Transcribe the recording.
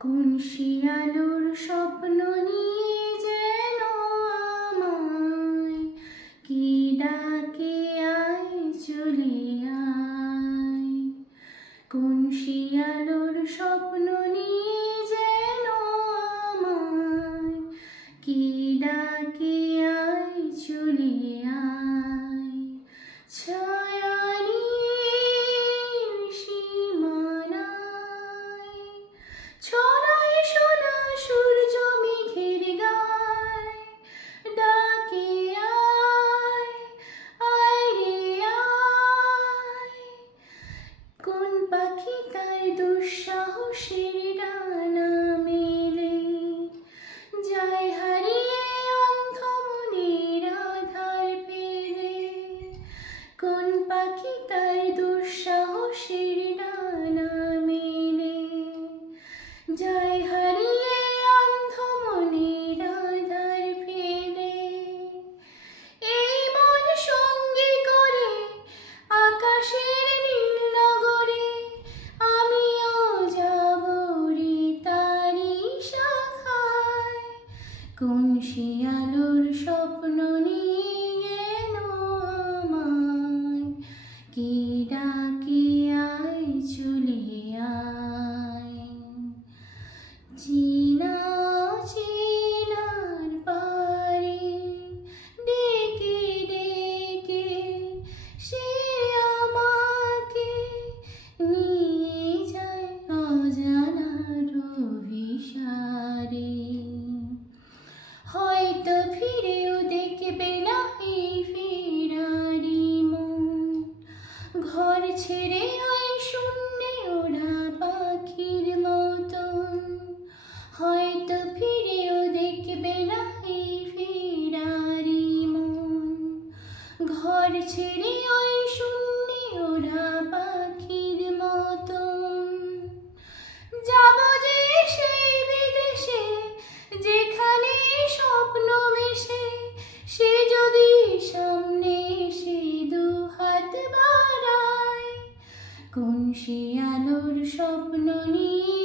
কোন শিয়ালোর স্বপ্ন নিয়ে যেন আমায় কি ডাকে আয় চলে আয়। কোন শিয়ালোর স্বপ্ন নিয়ে যেন আমায় কি ডাকে আয় চলে আয়। ছায়ানীল সীমানায় ছড়ায় সোনা সূর্য মেঘের গায়। ডাকে আয়, আয় রে আয়। কোন পাখি তার দুঃসাহসের ডানা মেলে যায় হারিয়ে অন্ধ মনের আধার ফেলে। কোন পাখি তার দুঃসাহসের ডানা মেলে যায় হারিয়ে অন্ধ মনের আধার ফেলে। এই মন সঙ্গী করে আকাশের নীল নগরে আমিও যাব রে তারি শাখায়। কোন শিয়ালোর স্বপ্ন নিয়ে গেল আমায় কি ডাকে আয় চলে আয়। চেনা চেনার পারে ডেকে ডেকে সে আমাকে নিয়ে যায় অজানার অভিসারে। হয়তো ফিরেও দেখবে না এই ফেরারি মন, ঘর ছেড়ে ওই শূন্যে ওড়া পাখির মতন। হয়তো ফিরেও দেখবে না এই ফেরারি মন, ঘর ছেড়ে ওই শূন্যে ওড়া পাখির মতন। যাব যে সেই বিদেশে যেখানে স্বপ্ন মেশে, সে যদি সামনে এসে দুহাত বাড়ায়। কোন শিয়ালোর স্বপ্ন নিয়ে